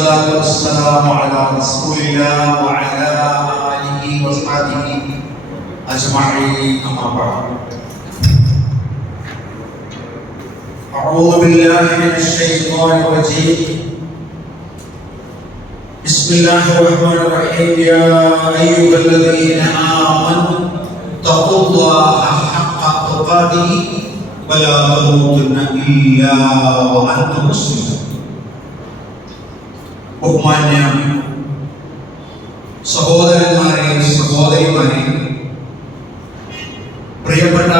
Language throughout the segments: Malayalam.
والصلاة والسلام على رسول الله وعلى آله وصحبه أجمعين أما بعد أعوذ بالله من الشيطان الرجيم بسم الله الرحمن الرحيم يا أيها الذين آمنوا اتقوا الله حق تقاته ولا تموتن إلا وأنتم مسلمون. ബഹുമാന്യ സഹോദരന്മാരെ, സഹോദരിമാരെ, പ്രിയപ്പെട്ട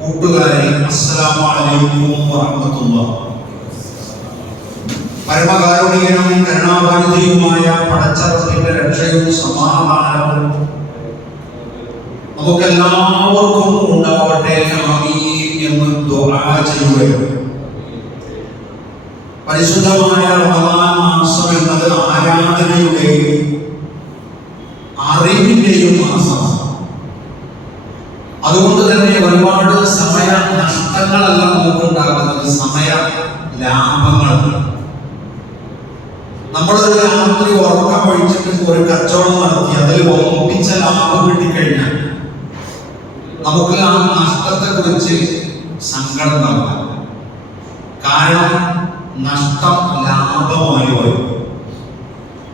കൂട്ടുകാരെ, അസ്സലാമു അലൈക്കും വറഹ്മത്തുള്ളാഹി. പരമകാരുണികനും കരുണാവാരിധിയുമായ പടച്ചറപ്പിന്റെ രക്ഷയും സമാധാനവും നമുക്കെല്ലാവർക്കും ഉണ്ടാവട്ടെ, ആമീൻ എന്ന് ദുആ ചെയ്യുകയാണ്. പരിശുദ്ധമായ റമദാൻ മാസം എന്നത് ആരാധനയുടെയും അറിവിന്റെയും മാസമാണ്. അതുകൊണ്ട് തന്നെ ഒരുപാട് സമയ നഷ്ടങ്ങളല്ല നമുക്കുണ്ടാകുന്നത്, സമയ ലാഭങ്ങളാണ്. നമ്മളൊരു രാത്രി ഉറക്കം കഴിച്ചിട്ട് ഒരു കച്ചവടം നടത്തി അതിൽ ഒപ്പിച്ച ലാഭം കിട്ടിക്കഴിഞ്ഞാൽ നമുക്ക് ആ നഷ്ടത്തെ കുറിച്ച് സങ്കടം ഉണ്ടാവില്ല. കാരണം നഷ്ടം ലാഭമായി വരും.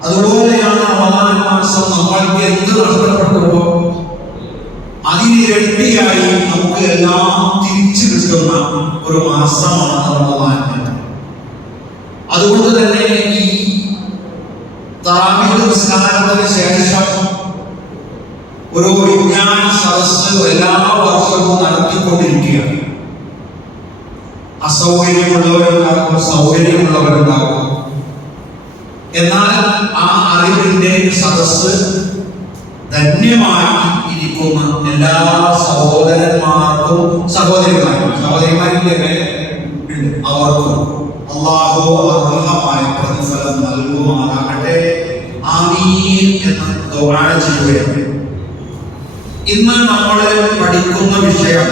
അതുപോലെയാണ് റമദാൻ മാസം നമ്മൾക്ക് എന്ത് നഷ്ടപ്പെട്ടുവോ അതിനിരട്ടിയായി നമുക്ക് എല്ലാം തിരിച്ചു കിട്ടുന്ന ഒരു മാസമാണ് റമദാൻ. അതുകൊണ്ട് തന്നെ ഈ തറാവീഹ് നിസ്കാരത്തിന് ശേഷം ഒരു വിജ്ഞാന സദസ്സ് എല്ലാ വർഷവും നടത്തിക്കൊണ്ടിരിക്കുകയാണ്. അസൗകര്യമുള്ളവരുണ്ടാകും, സൗകര്യമുള്ളവരുണ്ടാകും. എന്നാൽ ആ അറിവിന്റെ സദസ്സ് ധന്യമായി ഇരിക്കുന്ന എല്ലാ സഹോദരന്മാർക്കും സഹോദരിമാരില്ലേ അവർക്കും അല്ലാഹു അർഹമായ പ്രതിഫലം നൽകുമാറാകട്ടെ, ആമീൻ എന്ന് ദുആ ചെയ്യുകയാണ്. ഇന്ന് നമ്മൾ പഠിക്കുന്ന വിഷയം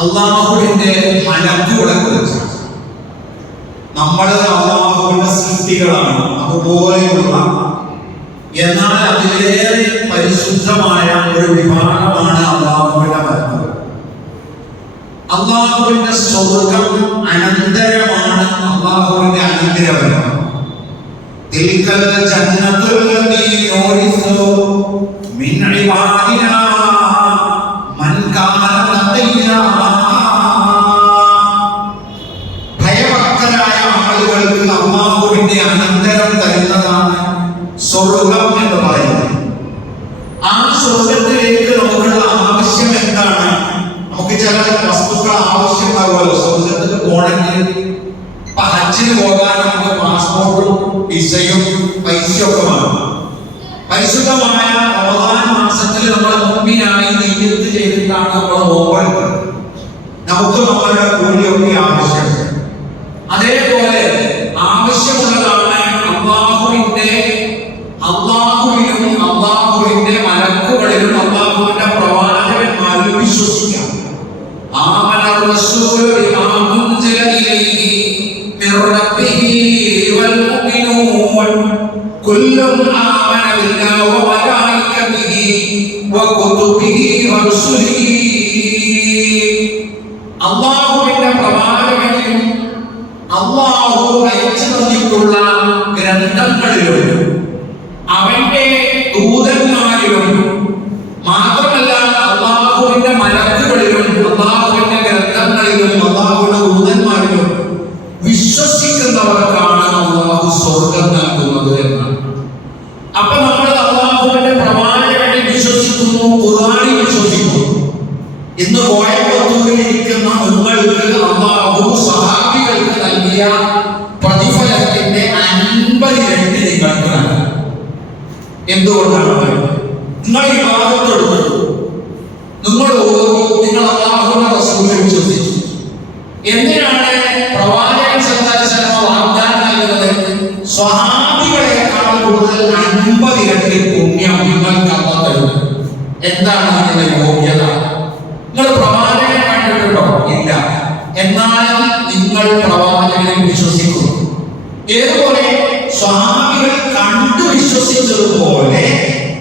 അള്ളാഹുവിന്റെ മലക്കുകളെ കുറിച്ചാണ്. നമ്മൾ അള്ളാഹുവിന്റെ സൃഷ്ടികളാണ്, അതുപോലെയുള്ള എന്നാൽ അതിലേറെ പരിശുദ്ധമായ ഒരു വിഭാഗമാണ് അള്ളാഹുവിന്റെ മലക്കുകൾ. അള്ളാഹുവിന്റെ സ്വർഗം അനന്തരമാണ്, അള്ളാഹുവിന്റെ അനുഗ്രഹമാണ്. തിൽക്കൽ ജന്നത്തുൽ ലദീ യൂരിസു മിൻ ഇബാദിനാ മൻ കാന തഖിയ്യാ. ഭയഭക്തരായ ആളുകൾക്ക് അല്ലാഹുവിന്റെ അനന്തരം തരുന്നതാണ് സ്വർഗം എന്ന് പറയുന്നത്. ആ സ്വർഗത്തിലേക്ക് നമുക്കുള്ള ആവശ്യം എന്താണ്? നമുക്ക് ചില വസ്തുക്കൾ ആവശ്യമാകുമല്ലോ. സ്വർഗത്തിൽ പോകണമെങ്കിൽ ഇപ്പൊ ഹജ്ജിന് പോകാൻ നമുക്ക് പാസ്പോർട്ടും വിസയും പൈസയും ഒക്കെ വേണം. പരിശുദ്ധമായ റമദാൻ മാസത്തിൽ നമ്മൾ മുമ്പിനായി നിയ്യത്ത് ചെയ്തിട്ടാണ് നമ്മൾ നോമ്പെടുക്കുന്നത്. നമുക്ക് നമ്മളുടെ കൂലിയൊക്കെ ആവശ്യമുണ്ട്. അതേപോലെ ആവശ്യമുള്ളതാണ് അള്ളാഹുവിലും അള്ളാഹുവിന്റെ മലക്കുകളിലും അള്ളാഹുവിന്റെ പ്രവാചകന്മാരിലും വിശ്വസിക്കാം. ആമന റസൂലു ബിമാ ഉൻസില ഇലൈഹി മിർ റബ്ബിഹി വൽ മുഅ്മിനൂൻ കുല്ലും ആമന ബില്ലാഹി വ മലായികതിഹി വ കുതുബിഹി വ റസുലിഹി. അള്ളാഹുവിന്റെ പ്രവാചകനിലും അള്ളാഹു അയച്ചു തന്നിട്ടുള്ള ഗ്രന്ഥങ്ങളിലും അവന്റെ ദൂതന്മാരിലും മാത്രമല്ല അള്ളാഹുവിന്റെ മലക്കുകളിലും അള്ളാഹുവിന്റെ ഗ്രന്ഥങ്ങളിലും അള്ളാഹുവിന്റെ ദൂതന്മാരിലും വിശ്വസിക്കുന്നവർക്കാണ് അള്ളാഹു സ്വർഗം നൽകുന്നത് എന്നാണ്. അപ്പൊ നമ്മൾ അള്ളാഹുവിന്റെ പ്രവാചകനെ വിശ്വസിക്കുന്നു, ഖുർആനിൽ വിശ്വസിക്കുന്നു. ഇന്ന് കോയമ്പത്തൂരിൽ ഇരിക്കുന്ന നിങ്ങൾക്ക് അള്ളാഹു സഹാബികൾക്ക് നൽകിയ പ്രതിഫലത്തിന്റെ 50 ഇരട്ടി നിങ്ങൾക്ക് നൽകും. എന്തുകൊണ്ടാണ്? നിങ്ങൾ ഈ ഭാഗത്തെടുത്തു, നിങ്ങൾ അള്ളാഹുവിന്റെ റസൂലിനെ വിശ്വസിച്ചു. എന്തിനാണ് പ്രവാചകൻ സല്ലല്ലാഹു അലൈഹി വസല്ലം വാഗ്ദാനം നൽകുന്നത്? സ്വഹാബികളെക്കാൾ കൂടുതൽ 50 ഇരട്ടി പുണ്യം നിങ്ങൾക്ക് അല്ലാഹു തരും. എന്താണ് നിങ്ങളുടെ യോഗ്യത? നിങ്ങൾ പ്രവാചകനെ കണ്ടിട്ടുണ്ടോ? ഇല്ല. എന്നാൽ നിങ്ങൾ പ്രവാചകനെ വിശ്വസിക്കുന്നു. ഏതുപോലെ സ്വഹാബികൾ കണ്ടു വിശ്വസിച്ചതുപോലെ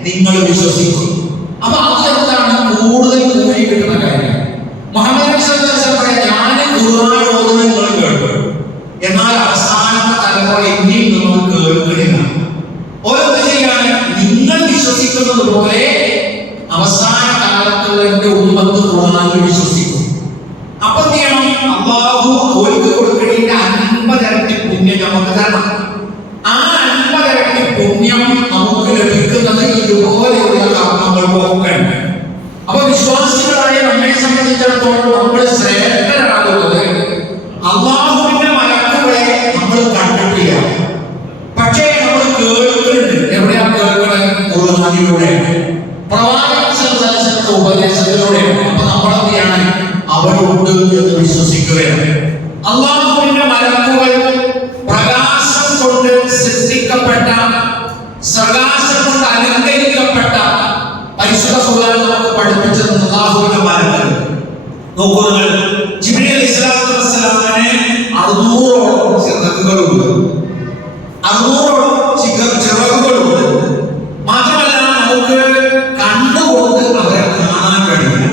നിങ്ങൾ വിശ്വസിക്കും. അപ്പൊ അത് എന്താണ് കൂടുതൽ കൂലി കിട്ടുന്ന കാര്യം. മുഹമ്മദ് നബി സല്ലല്ലാഹു അലൈഹി വസല്ലം പറയാ, ഞാൻ ഖുർആൻ ഓതുന്നത് നിങ്ങൾ കേട്ടു, എന്നാൽ അവസാനത്തെ തലമുറ ഇനിയും നിങ്ങൾ കേൾക്കണില്ല. ഓരോന്ന് ചെയ്യാണ്, നിങ്ങൾ വിശ്വസിക്കുന്നത് പോലെ അവസാന കാലത്തുള്ള എന്റെ ഉമ്മത്ത് ഖുർആനിൽ വിശ്വസിക്കും. അപ്പൊ എന്ത് ചെയ്യണം? അല്ലാഹു ഓർക്ക് കൊടുക്കണേന്റെ 50 ഇരട്ടി പുണ്യം നമുക്ക് തരണം. ആ 50 ഇരട്ടി പുണ്യം നമുക്ക് ലഭിക്കുന്നത് ഇതുപോലെയുള്ള കർമ്മങ്ങൾക്കൊക്കെ. അപ്പൊ വിശ്വാസികളായ നമ്മെ സംബന്ധിച്ചിടത്തോളം നമ്മൾ ശ്രേഷ്ഠരാകുന്നത് അല്ലാഹുവിന്റെ മലക്കുകളെ നമ്മൾ കണ്ടിട്ടില്ല, പക്ഷേ നമ്മൾ കേൾക്കുന്നുണ്ട്. എവിടെയാണ് കേൾക്കുന്നത്? ഖുർആനിലൂടെ, പ്രവാചകൻ സല്ലല്ലാഹു അലൈഹി വസല്ലം ഉപദേശത്തിലൂടെയാണ്. അപ്പൊ നമ്മൾ എന്ത് ചെയ്യണം? അവരുണ്ട് എന്ന് വിശ്വസിക്കുകയാണ്. അല്ലാഹുവിന്റെ മലക്കുകൾ പ്രകാശം കൊണ്ട് സൃഷ്ടിക്കപ്പെട്ട, പ്രകാശം കൊണ്ട് അലങ്കരിക്കപ്പെട്ട, പരിശുദ്ധ ഖുർആൻ നമുക്ക് പഠിപ്പിച്ചത് അല്ലാഹുവിന്റെ മലക്കുകൾ. നോക്കൂ, ജിബ്രീൽ അലൈഹിസ്സലാത്തു വസ്സലാമിനെ 600ഓളം ചിറകുകളുണ്ട്. 600ഓളം ചിറകുകളുണ്ട്. മാത്രമല്ല നമുക്ക് കണ്ണുകൊണ്ട് അവരെ കാണാൻ കഴിയില്ല.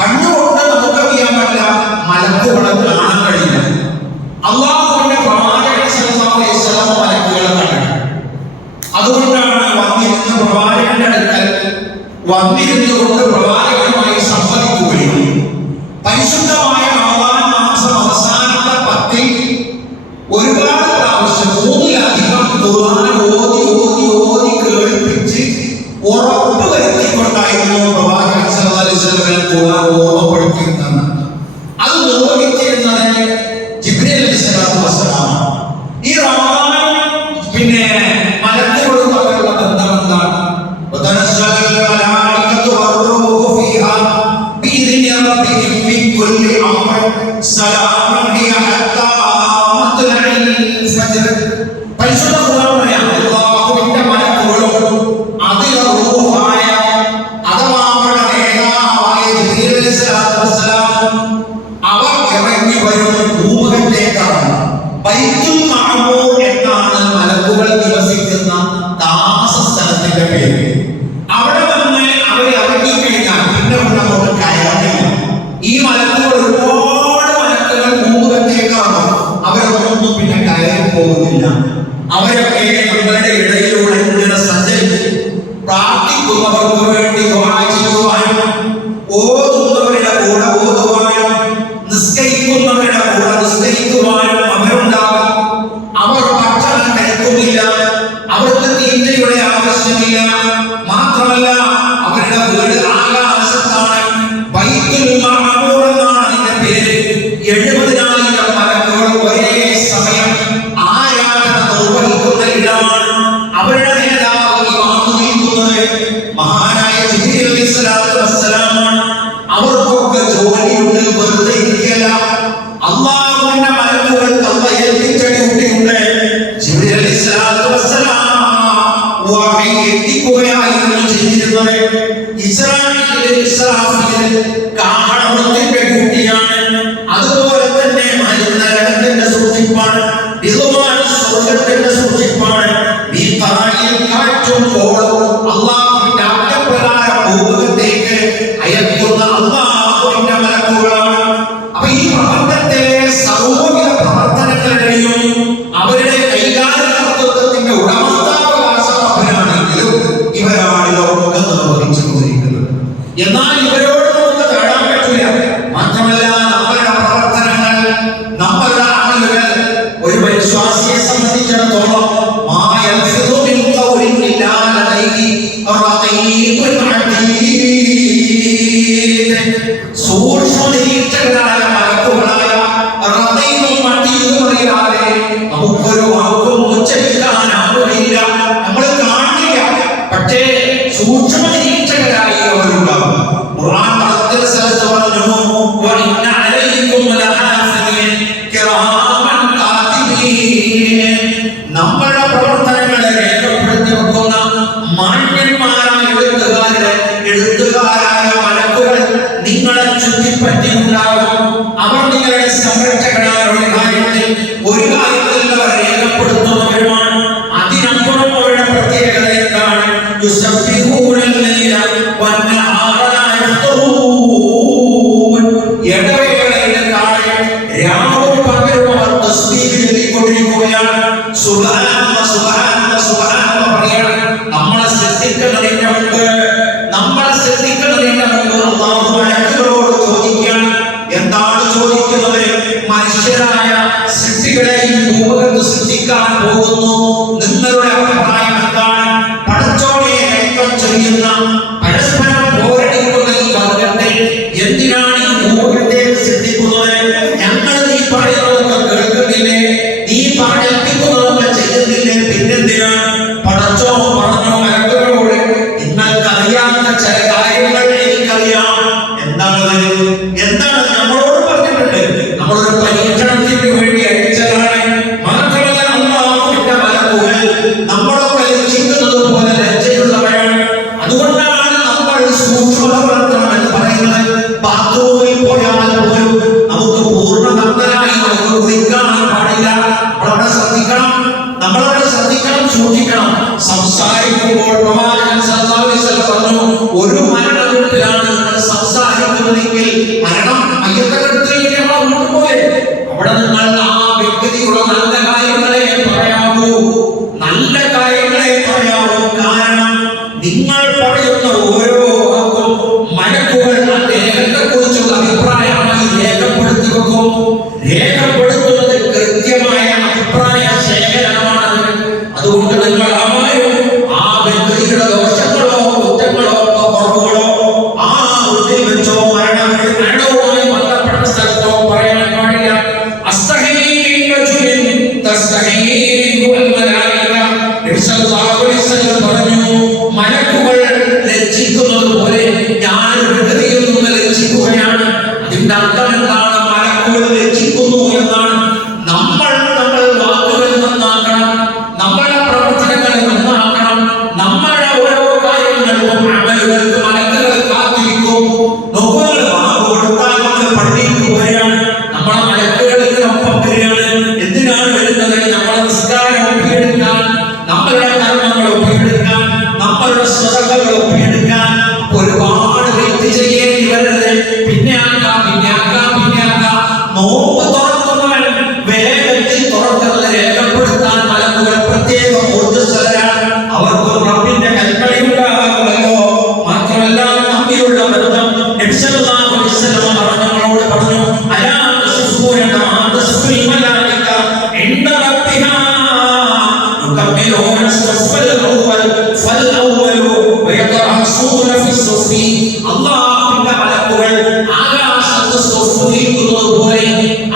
കണ്ണുകൊണ്ട് നമുക്ക് അറിയാൻ പറ്റില്ല, മലക്കുകളെ കാണാൻ കഴിയില്ല. അല്ലാഹുവിന്റെ പ്രവാചകൻ സല്ലല്ലാഹു അലൈഹി വസല്ലം മലക്കുകളെ കണ്ടു. അതുകൊണ്ടാണ് വന്നിരുന്ന പ്രവാചകന്റെ അടുക്കൽ വന്നിരുന്നുകൊണ്ട് പ്രവാചകനുമായി സംവദിക്കുകയും പരിശുദ്ധമായ റമദാൻ മാസം അവസാനത്തെ 10 ഒരുപാട് പ്രാവശ്യം 3-ലധികം ഖുർആൻ ഓതി കേൾപ്പിച്ച് ഉറപ്പ് വരുത്തിക്കൊണ്ടായിരുന്നു പ്രവാചകൻ സല്ലല്ലാഹു അലൈഹി വസല്ലം ഖുർആൻ ഓർമ്മപ്പെടുത്തിയിരുന്നത്. അത് നിർവഹിച്ചിരുന്നത് ജിബ്രീൽ അലൈഹിസ്സലാത്തു വസ്സലാം. ഈ റമദാൻ പിന്നെ മലക്കുകളും തമ്മിലുള്ള ബന്ധം എന്താണ്? വതനസ്സലൽ മലായികത്തു വറൂഹു ഫീഹാ ബിഇذن റബ്ബിഹിം മിൻ കുല്ലി അംർ സലാമുൻ ഹിയ ഹത്താ മത്ലഇൽ ഫജ്ർ. പരിശുദ്ധ ഖുർആൻ പറയാം, അല്ലാഹുവിന്റെ മലക്കുകളും അതിലെ റൂഹായ അഥവാ അവരുടെ നേതാവായ ജിബ്രീൽ അലൈഹിസ്സലാത്തു വസ്സലാം അവർ ഇറങ്ങി വരും ഭൂമുഖത്തേക്കാണ്. ബൈത്തുൽ മഅമൂർ എന്നാണ് മലക്കുകൾ നിവസിക്കുന്ന താമസ സ്ഥലത്തിന്റെ പേര്. അവിടെ വന്ന് അവർ ഇറങ്ങി കഴിഞ്ഞാൽ പിന്നെ അങ്ങോട്ട് കയറുന്നില്ല. ഈ മലക്കുകൾ, ഒരുപാട് മലക്കുകൾ ഭൂമുഖത്തേക്കാണ്. അവരൊന്നും പിന്നെ കയറി പോകുന്നില്ല. അവരൊക്കെ നമ്മളുടെ ഇടയിലൂടെ ഇങ്ങനെ സഞ്ചരിച്ച് പ്രാർത്ഥിക്കുന്നവർക്ക് വേണ്ടി ദുആ ചെയ്യുവാനും, ഓതുന്നവരുടെ കൂടെ ഓതുവാനും, നിസ്കരിക്കുന്നവരുടെ കൂടെ നിസ്കരിക്കുവാനും അവരുണ്ടാകും. അവർ ഭക്ഷണം കഴിക്കുന്നില്ല, അവർക്ക് തീറ്റയുടെ ആവശ്യമില്ല. മാത്രമല്ല അവരുടെ വീട് ആകാശത്താണ്. ബൈത്തുൽ മഅമൂർ എന്നാണ് അതിന്റെ പേര്. 70,000 മലക്കുകൾ ഒരേ സമയം ആരാധന നിർവഹിക്കുന്ന ഇടമാണ്. അവരുടെ നേതാവ് ഇമാം നിൽക്കുന്നത് മഹാനായ ജിബ്രീൽ അലൈഹിസ്സലാത്തു വസ്സലാമാണ്. അവർക്കൊക്കെ ജോലിയുണ്ട്, വെറുതെ ഇരിക്കല. അല്ലാഹുവിന്റെ മലക്കുകൾക്ക് അല്ലാഹു ഏൽപ്പിച്ച ഡ്യൂട്ടിയുണ്ട്. ജിബ്രീൽ അലൈഹിസ്സലാത്തു വസ്സലാം വഹി എത്തിക്കുകയായിരുന്നു ചെയ്തിരുന്നത്. ഇസ്രാഫീൽ കാഹളത്തിന്റെ ഡ്യൂട്ടിയാണ്. അതുപോലെ തന്നെ നരകത്തിന്റെ സൂക്ഷിപ്പാണ്, സ്വർഗത്തിന്റെ സൂക്ഷിപ്പാണ്. കാറ്റും കോളും അല്ലാഹുവിന്റെ ആജ്ഞപ്രകാരം ഭൂമുഖത്തേക്ക് അയക്കുന്ന അല്ലാഹുവിന്റെ മലക്കുകളാണ്. അപ്പൊ ഈ പ്രപഞ്ചത്തിലെ സർവ്വവിധ പ്രവർത്തനങ്ങളുടെയും അവരുടെ കൈകാര്യകർത്തൃത്വത്തിന്റെ ഉടമസ്ഥാവകാശം അവരാണെങ്കിലും ഇവരാണ് ഇതൊക്കെ നിർവഹിച്ചുകൊണ്ടിരിക്കുന്നത്. എന്നാൽ ഇവരോട് നമുക്ക് തേടാൻ പറ്റില്ല. മാത്രമല്ല നമ്മളുടെ പ്രവർത്തനങ്ങൾ, നമ്മളുടെ അമലുകൾ ഒരു വിശ്വാസിയെ സംബന്ധിച്ചിടത്തോളം സൂക്ഷ്മനിരീക്ഷകരായ മലക്കുകളായ നമുക്കൊരു വാക്കും ഉച്ചരിക്കാനാവില്ല. നമ്മൾ കാണില്ല, പക്ഷേ സൂക്ഷ്മ നിരീക്ഷകരായി അവരുണ്ടാവും. ഖുർആൻ പലതരം സ്ഥലത്ത് പറഞ്ഞു, വഇന്ന അലൈക്കും ലഹാഫിദീൻ കിറാമൻ കാതിബീൻ. നമ്മളുടെ പ്രവർത്തനങ്ങളെ രേഖപ്പെടുത്തി വെക്കുന്ന മാന്യന്മാരായ എഴുത്തുകാരായ മലക്കുകൾ നിങ്ങളെ ചുറ്റിപ്പറ്റിയുണ്ടാകും. അവർ നിങ്ങളുടെ സംരക്ഷകരായ ഒരു കാര്യത്തിൽ അവർ തീർച്ചയായും ഭൂമുഖത്ത് സൃഷ്ടിക്കാൻ പോകുന്നു. നിങ്ങളുടെ അഭിപ്രായം എന്താണ്? പടച്ചോനെ രക്തം ചൊരിയുന്ന പരസ്പരം പോരടിക്കുന്ന ഈ വർഗത്തെ എന്തിനാണ് ഈ ഭൂമുഖത്തേക്ക് സൃഷ്ടിക്കുന്നത്? ഞങ്ങൾ നീ പറയുന്നതൊക്കെ കേൾക്കുന്നില്ലേ? നീ പാടിപ്പിക്കുന്നതൊക്കെ ചെയ്യുന്നില്ലേ? പിന്നെന്തിനാണ്? പടച്ചോ പറഞ്ഞോ മലക്കുകളോട്, നിങ്ങൾക്കറിയാവുന്ന ചില കാര്യങ്ങൾ എനിക്കറിയാം. എന്താണത്? നമ്മളോട് പറഞ്ഞിട്ടുണ്ട്. നമ്മളൊരു പരീക്ഷണത്തിന് വേണ്ടി അയച്ചതാണ്. മാത്രമല്ല അല്ലാഹുവിന്റെ മലക്കുകൾ നമ്മളൊക്കെ ലക്ഷിക്കുന്നത് പോലെ ലജ്ജയുള്ളവരാണ്. അതുകൊണ്ടാണ് നമ്മൾ സൂക്ഷ്മത പുലർത്തണമെന്ന് പറയുന്നത്. ബാത്റൂമിൽ പോയാൽ പോലും നമുക്ക് പൂർണ്ണ നഗ്നരായി നമുക്ക് കുളിക്കാൻ പാടില്ല. നമ്മളവിടെ ശ്രദ്ധിക്കണം, സൂക്ഷിക്കണം. സംസാരിക്കുമ്പോൾ പ്രവാചകൻ സല്ലല്ലാഹു അലൈഹി വസല്ലം പറഞ്ഞു, ഒരു മരണ വീട്ടിലാണ് സംസാരിക്കുന്നതെങ്കിൽ മരണം മയ്യത്തടുത്തേക്ക് പോലെ അവിടെ നിങ്ങൾ ആ വ്യക്തിയുടെ നല്ല കാര്യങ്ങളെ പറയാവൂ, നല്ല കാര്യങ്ങളെ പറയാവൂ. കാരണം നിങ്ങൾ പറയുന്ന ഓരോ വാക്കും മലക്കുകൾ അദ്ദേഹത്തെ കുറിച്ചുള്ള അഭിപ്രായമായി രേഖപ്പെടുത്തി വെക്കും. രേഖപ്പെടുത്തുന്നത് കൃത്യമായ അഭിപ്രായ ശേഖരണമാണ്. അതുകൊണ്ട് നിങ്ങൾ ആരും ആ വ്യക്തിയുടെ ദോഷങ്ങളോ കുറ്റങ്ങളോ കുറവുകളോ ആ വൃത്തി വെച്ചോ മരണവുമായി ബന്ധപ്പെട്ട സ്ഥലത്തോ പറയാൻ പാടില്ല. പറഞ്ഞു, മലക്കുകൾ ലജ്ജിക്കുന്നത് പോലെ ഞാൻ വ്യക്തിയിൽ നിന്ന് ലജ്ജിക്കുകയാണ്. അതിന്റെ അർത്ഥം എന്താണ്? മലക്കുകൾ ലജ്ജിക്കുന്നു എന്നാണ്. നമ്മൾ വാക്കുകൾ നന്നാക്കണം, നമ്മളുടെ പ്രവർത്തനങ്ങൾ നന്നാക്കണം. നമ്മളുടെ ഓരോ കാര്യങ്ങൾക്കും അമലുകൾക്ക് മലക്കുകൾ കാത്തിരിക്കും. നോക്കുകൾ വാക്ക് കൊടുത്താൽ നമ്മൾ പള്ളിക്ക് പോവുകയാണ്, നമ്മളെ മലക്കുകൾ ഇതിനൊപ്പം വരികയാണ്. എന്തിനാണ് വരുന്നത്? നമ്മളെ നിസ്കാരം ഒപ്പിയെടുക്കാൻ, നമ്മളുടെ കർമ്മങ്ങൾ ഒപ്പിയെടുക്കാൻ, നമ്മളുടെ സ്വതകൾ ഒപ്പിയെടുക്കാൻ. ഒരുപാട് വെയിറ്റ് ചെയ്യേണ്ടി വരരുത്. പിന്നെ നോമ്പ് തുറക്കുന്നവൻ വേഗത്തിൽ തുറക്കുന്നത് രേഖപ്പെടുത്താൻ മലക്കുകൾ പ്രത്യേകം ഊർജ്ജസ്വലരാണ്. അവർക്കും റബ്ബിന്റെ കൽപ്പന ഉണ്ടാകാമല്ലോ. മാത്രമല്ല തമ്മിലുള്ള ബന്ധം നബി സല്ലല്ലാഹു അലൈഹി വസല്ലം പറഞ്ഞവരോട് പറഞ്ഞു, അലാ തസ്ഫൂന തസ്ഫീ മലായിക ഇൻദ റബ്ബിഹാ യുകമ്മിലൂന സഫൽ അവ്വൽ ഫൽ അവ്വൽ വയതറസൂന ഫി സഫി. അല്ലാഹുവിന്റെ മലക്കുകൾ ആകാശത്ത് സഫു നിൽക്കുന്നത് പോലെ,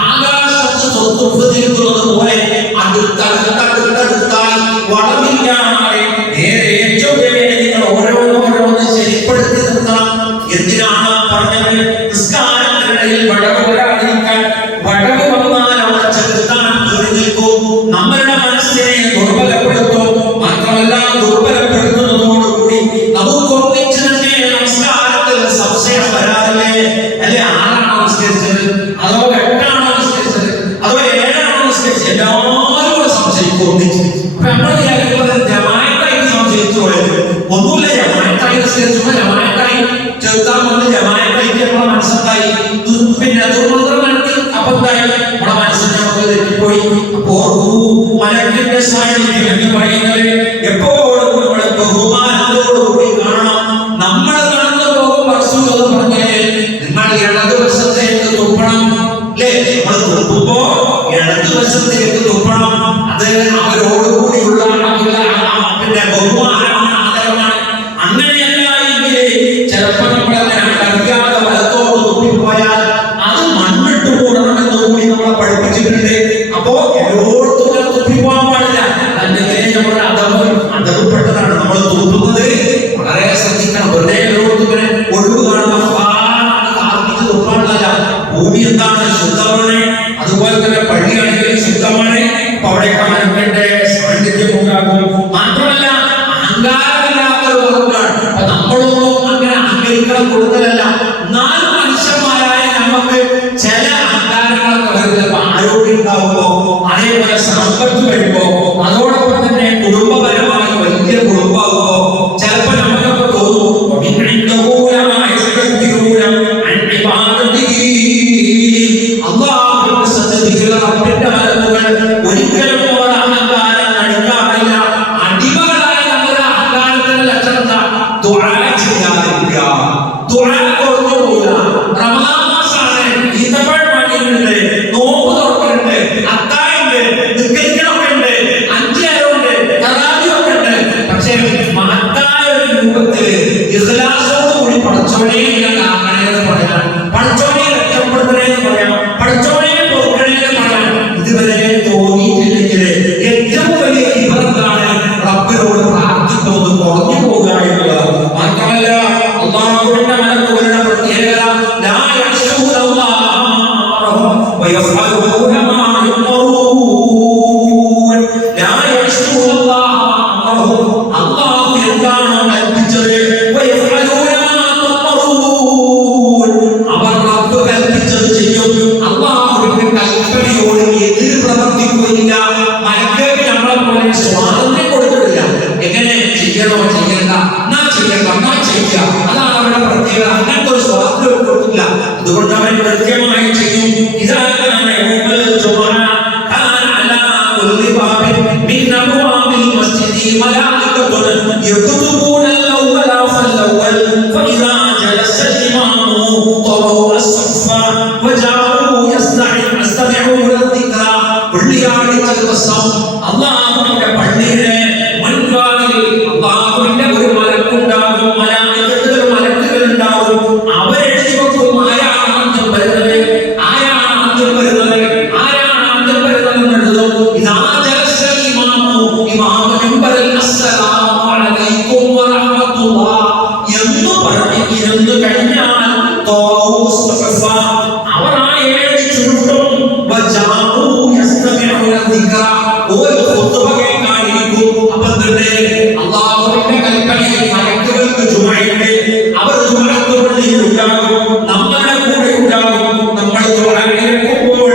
ആകാശത്ത് സഫു നിൽക്കുന്നത് പോലെ അടുത്തടുത്തായി വളമില്ലാതെ നേരെ ചൊവ്വേ നിങ്ങൾ ഓരോന്ന് ശരിപ്പെടുത്തി നിർത്തണം. എന്തിനാണ് പറഞ്ഞത്? നിസ്കാരത്തിനിടയിൽ വടവ് വരാതിരിക്കാൻ. വടവ് വന്നാൽ അവിടെ ചെലുത്താൻ കയറി നിൽക്കും, നമ്മളുടെ മനസ്സിനെ ദുർബലപ്പെടുത്തും. മാത്രമല്ല ദുർബലപ്പെടുത്തുന്നതോടുകൂടി നമുക്ക് ഒന്നിച്ച് തന്നെ നമസ്കാരത്തിൽ സംശയം വരാറില്ലേ? അല്ലെ, ആരാണോ നമസ്കരിച്ചത്, അതോ എട്ടാണോ നമസ്കരിച്ചത്, അതോ ഏഴാണോ നമസ്കരിച്ചത്? എല്ലാവരും സംശയിക്കും ഒന്നിച്ച്. അപ്പൊ നമ്മൾ ജമാഅത്തായിട്ട് സംശയിച്ചു പോയത് ഒന്നുമില്ല. ജമാഅത്തായി നിസ്കരിച്ചു, ജമാഅത്തായി ചെറുത്താൻ വന്ന് ജമാഅത്തായിട്ട് നമ്മളെ മനസ്സെന്തായി? പിന്നെ ദുർമന്ത്രം നടത്തി. അപ്പൊ എന്തായി? നമ്മളെ മനസ്സിന് നമുക്ക് തെറ്റിപ്പോയി. അപ്പോ മലക്കിന്റെ സാന്നിധ്യം എന്ന് പറയുന്നത് എപ്പോഴും നമ്മളെ ബഹുമാനത്തോടുകൂടി കാണണം. നമ്മൾ നടന്നു പോകും. റസൂൽ പറഞ്ഞേ, നിങ്ങൾ ഇടതുവശത്തേക്ക് തുപ്പണം. അല്ലേ? നമ്മൾ തുപ്പുമ്പോ ഇടതുവശത്തേക്ക് തുപ്പണം. അത് അവരോടുകൂടിയുള്ള പിന്നെ ബഹുമാനമാണ്, ആദരവാണ്. അങ്ങനെയല്ല എങ്കിൽ ചിലപ്പോൾ നമ്മളങ്ങനെ അറിയാതെ വലത്തോട് തുപ്പിപ്പോയാൽ അത് മണ്ണിട്ട് കൂടണമെന്ന് കൂടി നമ്മളെ പഠിപ്പിച്ചിട്ടുണ്ട്. അപ്പോ എല്ലായിടത്തും തുപ്പിപ്പോകാൻ പാടില്ല. അല്ലെങ്കിൽ നമ്മുടെ അതവപ്പെട്ടതാണ്. നമ്മൾ തുപ്പുന്നത് വളരെ ശ്രദ്ധിക്കണം. വെറുതെ എല്ലായിടത്തും ഇങ്ങനെ ഒഴിവ് കാണുന്ന തുപ്പാണല്ല. ഭൂമി എന്താണ്? ശുദ്ധമാണ്. അതുപോലെ തന്നെ പള്ളിയാണെങ്കിലും ശുദ്ധമാണ്. അപ്പൊ അവിടെ മലക്കിന്റെ സാന്നിധ്യം ഉണ്ടാകും. മാത്രമല്ല അഹങ്കാരമില്ലാത്തൊരു വാക്കാണ്. അപ്പൊ നമ്മളൊന്നും അങ്ങനെ അഹങ്കരിക്കാൻ കൂടുതലല്ല. നാല് മനുഷ്യന്മാരായ നമുക്ക് ചില അഹങ്കാരങ്ങളൊക്കെ വരുന്നത് ആരോഗ്യം ഉണ്ടാവുമ്പോ, അതേപോലെ സമ്പത്ത് വരുമ്പോ, അതോടൊപ്പം തന്നെ കുടുംബപരമായി വലിയ കുടുംബമാകുമ്പോ ചിലപ്പോ നമുക്കൊക്കെ തോന്നും അല്ലാഹുവിന്റെ സന്നിധിയിൽ റബ്ബിന്റെ മലക്കുകൾ ഒരിക്കലും അഹങ്കാരം നടിക്കാറില്ല. അടിമകളായ നമ്മുടെ അഹങ്കാരത്തിന്റെ ലക്ഷണം ദുആ ചെയ്യാതിരിക്കുക, ദുആ കൊടുക്കുക. റമദാൻ മാസമാണ്, ഈത്തപ്പഴം വാങ്ങിയിട്ടുണ്ട്, നോമ്പ് തുറക്കുന്നുണ്ട്, അത്താഴമുണ്ട്, ബാധിക്കുകയില്ല. മലക്കുകൾക്ക് നമ്മളെ പോലെ സ്വാതന്ത്ര്യം കൊടുത്തിട്ടില്ല. എങ്ങനെ ചെയ്യണോ ചെയ്യണ്ട, എന്നാ ചെയ്യണ്ട എന്നാ ചെയ്യുക, അതാണ് അവരുടെ പ്രത്യേകത. അങ്ങനത്തെ ഒരു സ്വാതന്ത്ര്യം കൊടുത്തില്ല. അതുകൊണ്ട് അവൻ കൃത്യമായി ചെയ്യും. അള്ളാഹുവിന്റെ പള്ളിയിലെ മുൻവാതിൽ അള്ളാഹുവിന്റെ ഒരു മലക്കുണ്ടാകും, മലക്കുകൾ ഉണ്ടാകും. അവരെഴുതി വെക്കും ആരാണ് ആദ്യം വരുന്നത്, ആരാണ് ആദ്യം വരുന്നത്, ആരാണ് ആദ്യം വരുന്നത് എന്നുള്ളതും. ഇതാ ജലസൽ ഇമാമു ഇമാമു മിമ്പറിൽ അസ്സലാമു അലൈക്കും വറഹ്മത്തുള്ളാഹി എന്ന് പറഞ്ഞിരുന്നു കഴിഞ്ഞാൽ അവർ ആ ഏഴ് ചുരുട്ടും അള്ളാഹുവിന്റെ കൽപ്പനയിൽ മലക്കുകൾക്ക് ജുമയുണ്ട്. അവർ ജുമഅത്ത് പള്ളിയിൽ ഉണ്ടാകും, നമ്മുടെ കൂടെ ഉണ്ടാകും. നമ്മൾ ദുആഇറക്കുമ്പോൾ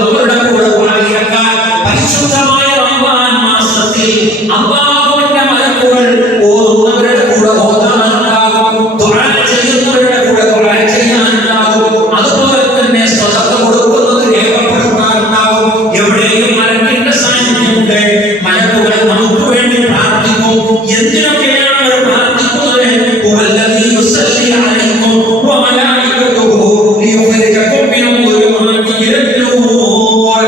നമ്മളുടെ കൂടെ ദുആഇറക്കാൻ പരിശുദ്ധമായ റമദാൻ മാസത്തിൽ അള്ളാഹുവിന്റെ മലക്കുകൾ ഓതുന്നവരുടെ കൂടെ ഓതാനുണ്ടാകും, ദുആ ചെയ്യുന്നവരുടെ കൂടെ ദുആ ചെയ്യാനുണ്ടാകും. അതുപോലെ തന്നെ സ്വതക്ക കൊടുക്കുന്നത് രേഖപ്പെടുത്താനുണ്ടാകും. എവിടെയും മലക്കിന്റെ സാന്നിധ്യമുണ്ട്. മലക്കുകൾ നമുക്ക് വേണ്ടി പ്രാർത്ഥിക്കും. എന്തിനൊക്കെയാണ് അവർ പ്രാർത്ഥിക്കുന്നത്? ഹുവല്ലദീ യുസല്ലി അലൈക്കും വമലായികതുഹു ലിയുഖ്രിജകും മിനൽ-ളുലൂമാതി ഇലൻ-നൂർ.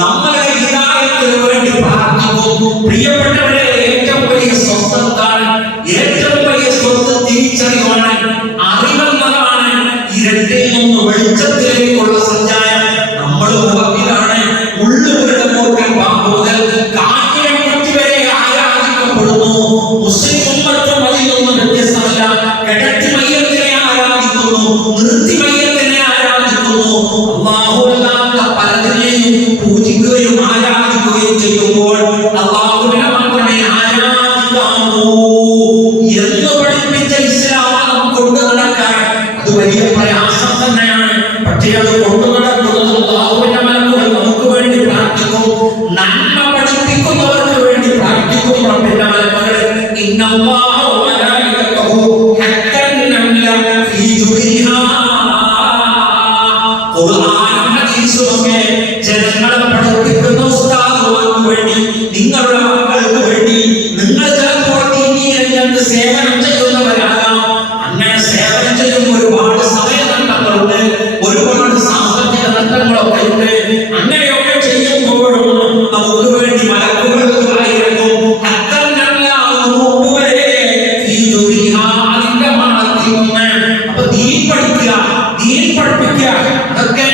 നമ്മുടെ ഹിദായത്തിന് വേണ്ടി പ്രാർത്ഥിക്കും. പ്രിയപ്പെട്ടവരെ, ഏറ്റവും വലിയ സ്വത്താണ്, ഏറ്റവും വലിയ സ്വത്ത് തിരിച്ചറിവാണ്, അറിവെന്നതാണ്. ഇരുട്ടിൽ നിന്ന് വെളിച്ചത്തിലേക്കുള്ള സഞ്ചാരം. നമ്മൾ മുഖത്തിലാണ് ഉള്ളുകളുടെ മൂർഖൻ പാമ്പ് മുതൽ കാഞ്ഞിരം കുറ്റി വരെ ആരാധിക്കപ്പെടുന്നു. മുസ്ലിം ഉമ്മത്തും അതിൽ നിന്നും വ്യത്യസ്തമല്ല. കിടത്തി മയ്യത്തിനെ ആരാധിക്കുന്നു, നിർത്തി മയ്യത്തിനെ ആരാധിക്കുന്നു. അല്ലാഹുവല്ലാത്ത പലതിനെയും പൂജിക്കുകയും ആരാധിക്കുകയും ചെയ്യുമ്പോൾ അല്ലാഹുവിനെ മാത്രമേ ആരാധിക്കാവൂ എന്ന് പഠിപ്പിച്ച ഇസ്ലാം നമുക്ക് കൊണ്ടു നടക്കാൻ അത് വലിയ പ്രയാസം തന്നെയാണ്. പക്ഷേ അത് കൊണ്ടു നടക്കുന്നത് അല്ലാഹുവിന്റെ മലക്കുകൾ നമുക്ക് വേണ്ടി പ്രാർത്ഥിക്കും. നന്മ പഠിപ്പിക്കുന്നവർക്ക് വേണ്ടി പ്രാർത്ഥിക്കും. റബ്ബിന്റെ മലക്കുകൾ ഇന്നല്ലാഹ വമലായികതുഹു ഹത്തൻ നംല ഫീ ജുഹരിഹാ. ഖുർആനും ഹദീസും ഒക്കെ ജനങ്ങളെ പഠിപ്പിക്കുന്ന ഉസ്താദുമാർക്ക് വേണ്ടി, നിങ്ങളുടെ മക്കൾക്ക് വേണ്ടി, നിങ്ങൾ ചിലപ്പോൾ ദീനീയങ്ങൾക്ക് സേവനം ചെയ്യുന്നവരാകാം. അങ്ങനെ സേവനം ചെയ്യുമ്പോൾ ഒരുപാട് സമയനഷ്ടങ്ങളുണ്ട്, ഒരുപാട് സാമ്പത്തിക നഷ്ടങ്ങളൊക്കെ ഉണ്ട്. അങ്ങനെയൊക്കെ ചെയ്യുമ്പോഴും നമുക്ക് വേണ്ടി മലക്കുകൾ ആയിരുന്നു. അതിന്റെ മാളത്തിൽ നിന്ന് അപ്പൊ ദീൻ പഠിക്കുക, ദീൻ പഠിപ്പിക്കുക, അതൊക്കെ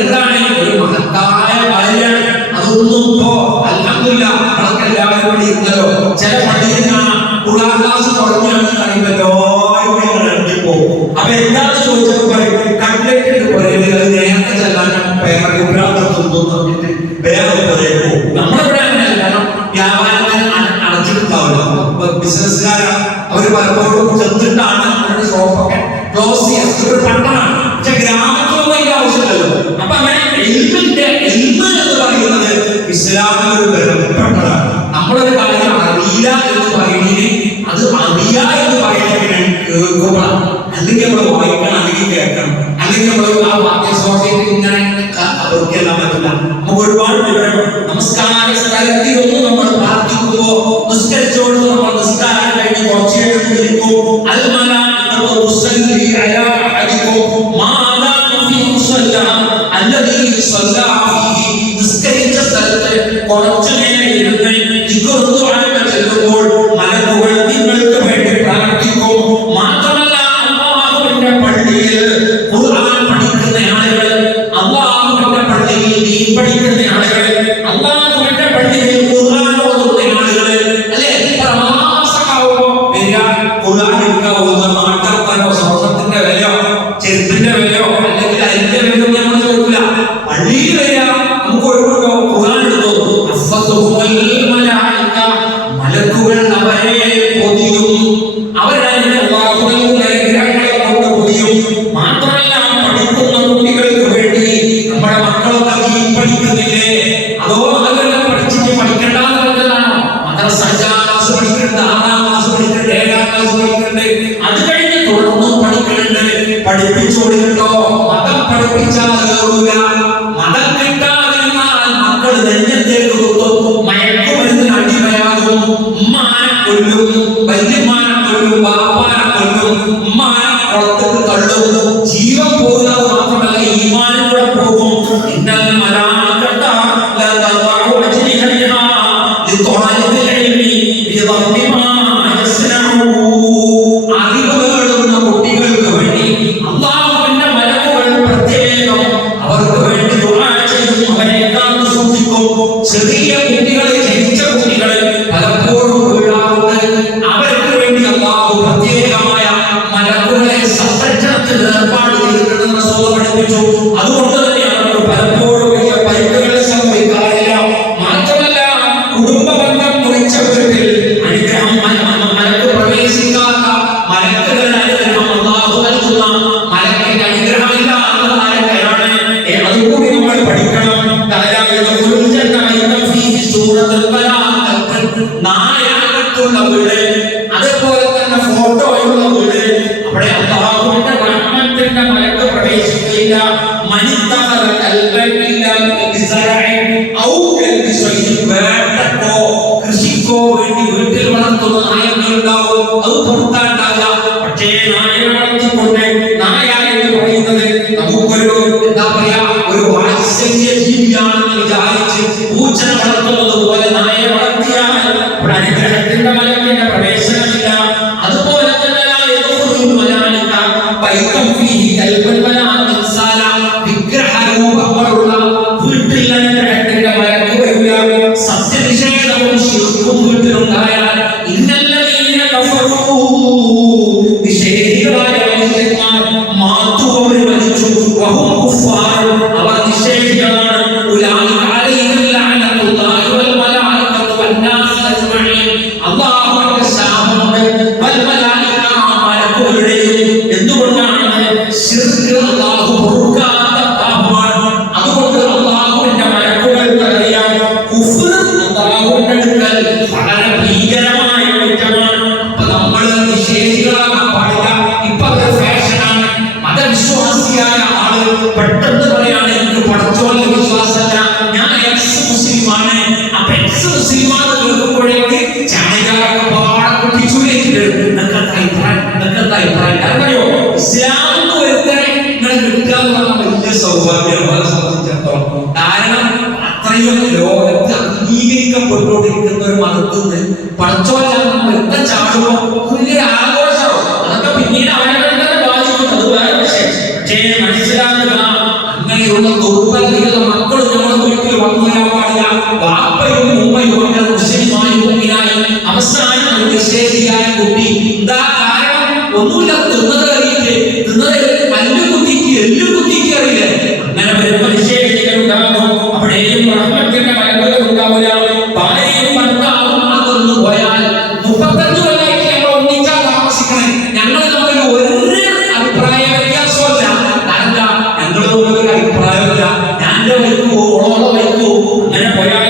എന്താണ്, ഒരു മഹത്തായ കാര്യമാണ്. അതൊന്നും ഇപ്പോ അൽഹംദുലില്ലാ നമ്മളൊക്കെ എല്ലാവരും കൂടി ഇരുന്നല്ലോ. ചില പള്ളിയിൽ ഖുർആൻ ക്ലാസ് തുടങ്ങിയാണെന്ന് പറയുമല്ലോ, അപ്പൊ എന്താണ് ചോദിച്ചപ്പോൾ പറയും കട്ട്ലറ്റ് പറയുന്നത് നേരത്തെ ചെല്ലാൻ വേറെ പറയും. നമ്മളിവിടെ അങ്ങനെയല്ല, വ്യാപാരത്തിന് അടച്ചിട്ടുണ്ടാവില്ല. ബിസിനസ്സുകാരാണ്, അവര് പലപ്പോഴും ചെന്നിട്ടാണ് അവരുടെ ഷോപ്പൊക്കെ ക്ലോസ് ചെയ്യാൻ. ഒരു പട്ടണമാണ്, പക്ഷെ ഗ്രാമത്തിലൊന്നും അതിന്റെ ആവശ്യമില്ലല്ലോ. അപ്പൊ അങ്ങനെ എൽമിന്റെ എൽമ് എന്ന് പറയുന്നത് ഇസ്ലാമിൽ ഒരു ബലപ്പെട്ടതാണ്. നമ്മളൊരു കാര്യം അറിയില്ല എന്ന് പറയുന്നതിന് അത് അറിയ എന്ന് പറയുന്നതിന് കേൾക്കുമ്പോഴാണ്. അല്ലെങ്കിൽ നമ്മൾ വായിക്കണം, അല്ലെങ്കിൽ കേൾക്കണം, അല്ലെങ്കിൽ നമ്മൾ ആ വാക്യസ്വാധീനത്തിൽ ഇങ്ങനെ അവർക്കെല്ലാം പറ്റില്ല. നമുക്ക് ഒരുപാട് വിവരം. നമസ്കാര സ്ഥലത്തിലൊന്നും നമ്മൾ പ്രാർത്ഥിക്കുമ്പോ നിസ്കരിച്ചോട് നമ്മൾ നിസ്കാരം കഴിഞ്ഞ് കുറച്ച് എഴുതിയിരിക്കും. നിസ്കരിച്ച സ്ഥലത്ത് കുറച്ചു നേരം ഇരുന്ന് ചെല്ലുമ്പോൾ മലക്കുകൾ നിങ്ങൾക്ക് വേണ്ടി പ്രാർത്ഥിക്കും. മാത്രമല്ല അല്ലാഹുവിന്റെ പള്ളിയിൽ ഖുർആൻ പഠിക്കുന്ന ആളുകൾ, അല്ലാഹുവിന്റെ പള്ളിയിൽ ദീൻ പഠിക്കുന്ന ആളുകൾ, അല്ലാഹുവിന്റെ പള്ളിയിൽ ഖുർആൻ ഓതുന്ന ആളുകൾ, അല്ലേ? പ്രമാസമാവുമ്പോ വരിക ഖുർആൻ എടുക്കാവുന്ന നാട്ടാക്കാനോ സ്വർണത്തിന്റെ വിലയോ ചെരുപ്പിന്റെ വിലയോ അല്ലെങ്കിൽ അതിന്റെ വിലയോ നമ്മൾ ചോദിക്കില്ല. പള്ളിയിൽ വരിക, നമുക്ക് ഒഴിവുണ്ടോ ഖുർആൻ എടുത്തു. കൊല്ലും, വല്യമ്മാനെ കൊല്ലും, ബാപ്പാനെ കൊല്ലും, ഉമ്മാനെ പുറത്തേക്ക് തള്ളും. ജീവൻ പോകുന്നത് മാത്രമല്ല, ഈമാനും കൂടെ പോകും. ഇന്നൽ മലായികത ലാ തദഉ അജ്നിഹതാ ലിത്വാലിബിൽ ഇൽമി ബിദമ്മി മാ യസ്നഉ. അറിവ് നേടുന്ന കുട്ടികൾക്ക് വേണ്ടി അല്ലാഹുവിന്റെ മലക്കുകൾ പ്രത്യേകം അവർക്ക് വേണ്ടി ദുആ ചെയ്യും, അവരെ കാത്തു സൂക്ഷിക്കും. ചെറിയ കുട്ടികളെ, ജനിച്ച കുട്ടികളെ പലപ്പോഴും വീഴാറുണ്ട്. അവർക്ക് വേണ്ടി അല്ലാഹു പ്രത്യേകമായ മലക്കുകളെ സംരക്ഷണത്തിന് ഏർപ്പാട് ചെയ്തിട്ടുണ്ടെന്ന് റസൂൽ പഠിപ്പിച്ചു. അതുകൊണ്ട് തന്നെ അവർക്ക് പലപ്പോഴും വലിയ പരിക്കുകൾ സംഭവിക്കാറില്ല. മാത്രമല്ല, കുടുംബ ബന്ധം മുറിച്ച വീട്ടിൽ അനുഗ്രഹം മലക്ക് പ്രവേശിക്കാത്ത മലക്കുകളുടെ അനുഗ്രഹം അല്ലാഹു നൽകുന്ന മലക്കിന്റെ അനുഗ്രഹമില്ലാത്ത ആരൊക്കെയാണ്? അതുകൂടി നമ്മൾ പഠിക്കണം. നായകത്തുള്ള വീട്, അതേപോലെ തന്നെ ഫോട്ടോയുള്ള വീട്, അവിടെ അല്ലാഹുവിന്റെ റഹ്മത്തിന്റെ മലക്ക് പ്രവേശിക്കില്ല. മനിത്തഖദ കൽബൻ ഇല്ലാ ബിസറഇൻ ഔ കൽബിസൈൻ. വേട്ടക്കോ കൃഷിക്കോ വേണ്ടി വീട്ടിൽ വളർത്തുന്ന നായകളുണ്ടാവും, അത് പുറത്താണ്ടാവില്ല. പക്ഷേ നായയെ വളർത്തിക്കൊണ്ട്, നായ എന്ന് പറയുന്നത് നമുക്കൊരു എന്താ പറയാ, ഒരു വാത്സല്യ ജീവിയാണെന്ന് വിചാരിച്ച് പൂച്ചനെ വളർത്തുന്നത് പോലെ നായയെ വളർത്തിയാൽ അവിടെ അനുഗ്രഹത്തിന്റെ മലക്കിന്റെ പ്രവേശനമില്ല. അതുപോലെ തന്നെ വിഗ്രഹരൂപങ്ങളുള്ള വീട്ടിൽ അനുഗ്രഹത്തിന്റെ മലക്ക് വരില്ല. സത്യനിഷേധവും ശിർക്കും വീട്ടിലുണ്ടായാൽ ഇന്നല്ലദീന കഫറൂ, നിഷേധികളായ മനുഷ്യന്മാർ മാതു, അവർ മരിച്ചു. വഹും കുഫാർ, അവർ നിഷേധികളാണ്. ഉലൈക അലൈഹിം ലഅനത്തുല്ലാഹി വൽ മലായികതു വന്നാസ് അജ്മഈൻ. അല്ലാഹുവിന്റെ ശാപമുണ്ട്, വൽ മലായിക, മലക്കുകളുടെയും. എന്തുകൊണ്ടാണ്? ശിർക്ക് അല്ലാഹു പൊറുക്കാത്ത പാപമാണ്. അതുകൊണ്ട് അല്ലാഹുവിന്റെ മലക്കുകൾക്ക് അറിയാം, കുഫ്ർ അല്ലാഹുവിന്റെ അടുക്കൽ വളരെ ഭീകരമായ കുറ്റമാണ്. അപ്പൊ നമ്മൾ നിഷേധികളാകാൻ പാടില്ല. ഇപ്പൊ അത് ഫാഷനാണ്. മതവിശ്വാസിയായ ആള് പെട്ടെന്ന് പറയാണ്, എനിക്ക് പടച്ചോന്റെ വിശ്വാസമല്ല, ഞാൻ എക്സ് മുസ്ലിമാണ്. അപ്പൊ എക്സ് മുസ്ലിമാണ് കേൾക്കുമ്പോഴേക്ക് ചാനകാരൊക്കെ പാടെ കുട്ടിച്ചുലേക്ക് അറിയോ? ഇസ്ലാം എന്ന് വരുത്തേ നിങ്ങളെ കിട്ടുക എന്ന് പറഞ്ഞാൽ വലിയ സൗഭാഗ്യമാണ് സംബന്ധിച്ചിടത്തോളം. കാരണം അത്രയും ലോകത്ത് അംഗീകരിക്കപ്പെട്ടുകൊണ്ടിരിക്കുന്ന ഒരു മതത്തിൽ നിന്ന് പടച്ചോല്ലാതെ നമ്മൾ എത്ര ചാടുമ്പോ വലിയ ആഘോഷമോ, അതൊക്കെ പിന്നീട് അവരെ തന്നെ ബാധിക്കും. അത് വേറെ വിഷയം. പക്ഷേ മനസ്സിലാക്കുക, അങ്ങനെയുള്ള ദുർബലതകൾ മക്കൾ നമ്മുടെ വീട്ടിൽ വന്നു വരാൻ പാടില്ല. വാപ്പയും ഉമ്മയും ഒക്കെ മുസ്ലിമായി മുമ്പിനായി അവസാനം ഒരു നിഷേധിയായ കുട്ടി എന്താ കാരണം? ഒന്നുമില്ല, തിന്നത് അറിയില്ലേ, തിന്നത് പല്ല് കുത്തിക്ക്, എല്ലു കുത്തിക്ക് അറിയില്ലേ. അങ്ങനെ വരുമ്പോൾ നിഷേധികളുണ്ടാകും. അവിടെയും റഹ്മത്തിന്റെ മലക്കുകൾ ഉണ്ടാവില്ല. ഭാര്യയും ഭർത്താവും അതൊന്നു പോയാൽ 35 കൊല്ലമായിട്ട് ഞങ്ങൾ ഒന്നിച്ചാൽ താമസിക്കണേ. ഞങ്ങൾ തമ്മിൽ ഒരു അഭിപ്രായ വ്യത്യാസമല്ല. കാരണം ഞങ്ങൾ തമ്മിൽ ഒരു അഭിപ്രായമില്ല. ഞാൻ വയ്ക്കൂ, ഓളോളോ വയ്ക്കൂ. അങ്ങനെ പോയാൽ